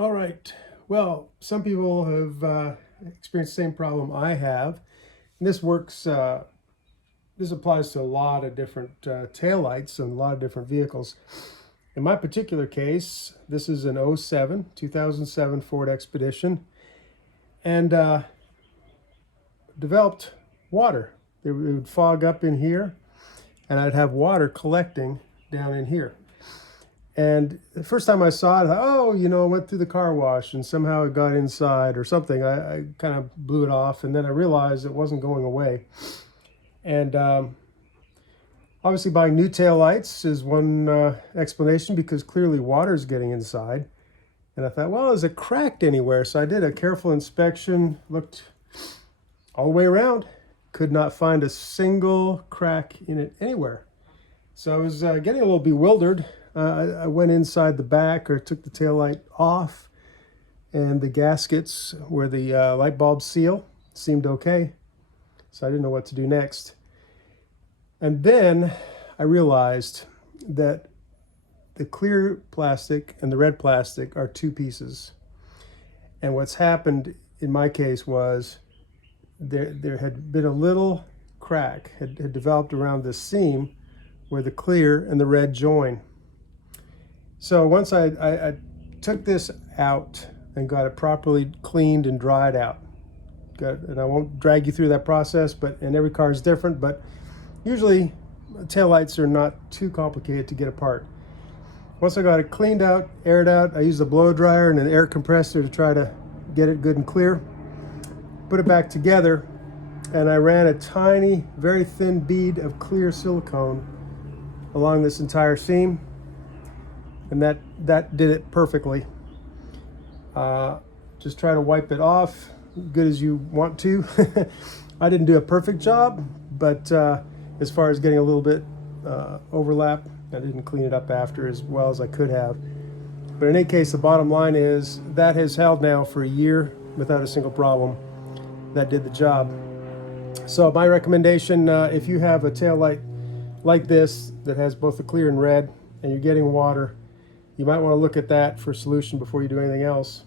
All right. Well, some people have experienced the same problem I have. And this works, this applies to a lot of different taillights and a lot of different vehicles. In my particular case, this is an 2007 Ford Expedition, and developed water. It would fog up in here, and I'd have water collecting down in here. And the first time I saw it, I thought, oh, I went through the car wash and somehow it got inside or something. I kind of blew it off, and then I realized it wasn't going away. And obviously buying new taillights is one explanation, because clearly water is getting inside. And I thought, well, is it cracked anywhere? So I did a careful inspection, looked all the way around, could not find a single crack in it anywhere. So I was getting a little bewildered. I went inside the back, or took the taillight off, and the gaskets where the light bulbs seal seemed okay. So I didn't know what to do next. And then I realized that the clear plastic and the red plastic are two pieces. And what's happened in my case was there had been a little crack had developed around this seam where the clear and the red join. So once I took this out and got it properly cleaned and dried out, and I won't drag you through that process, and every car is different, but usually taillights are not too complicated to get apart. Once I got it cleaned out, aired out, I used a blow dryer and an air compressor to try to get it good and clear. Put it back together, and I ran a tiny, very thin bead of clear silicone along this entire seam, and that did it perfectly. Just try to wipe it off good as you want to. I didn't do a perfect job, but as far as getting a little bit overlap, I didn't clean it up after as well as I could have. But in any case, the bottom line is that has held now for a year without a single problem. That did the job. So my recommendation, if you have a taillight like this that has both the clear and red, and you're getting water, you might want to look at that for a solution before you do anything else.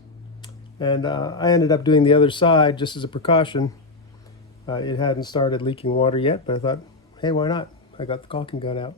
And I ended up doing the other side just as a precaution. It hadn't started leaking water yet, but I thought, hey, why not? I got the caulking gun out.